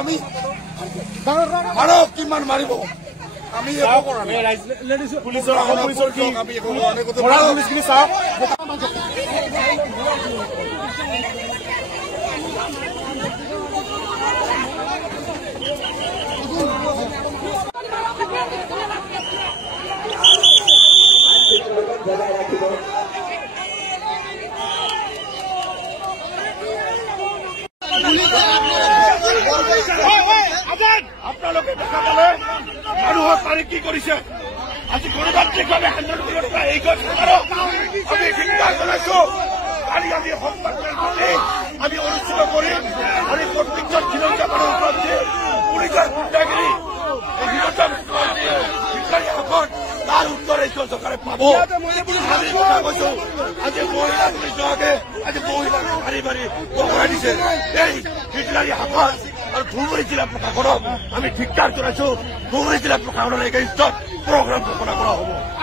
আমি মাৰো কিমান মাৰিব আমি পুলিশেৰ পুলিশখিনি চাওক আপোনালোকে দেখা পালে মানুহৰ তাৰিখ কি কৰিছে আজি গণতান্ত্ৰিকভাৱে আন্দোলন কৰিব এই আমি চিন্তা জনাইছো কালি আমি সন্তানৰ প্ৰতি আমি অনুষ্ঠিত কৰিম আমি প্ৰত্যেকজন খিলঞ্জীয়া মানুহৰ ওপৰত পুলিচৰ গুণ্ডাগিৰি তাৰ উত্তৰ এই চৰকাৰে পাব আমি কথা কৈছো আজি মহিলা পুলিচ বিভাগে আজি মহিলাক মাৰি মাৰি বগৰাই দিছে এই হিটলাৰী শাসন আৰু ধুবুৰী জিলা প্ৰশাসনক আমি ধিক্কাৰ জনাইছো ধুবুৰী জিলা প্ৰশাসনৰ এগেইনষ্টত প্ৰগ্ৰাম ঘোষণা কৰা হ'ব।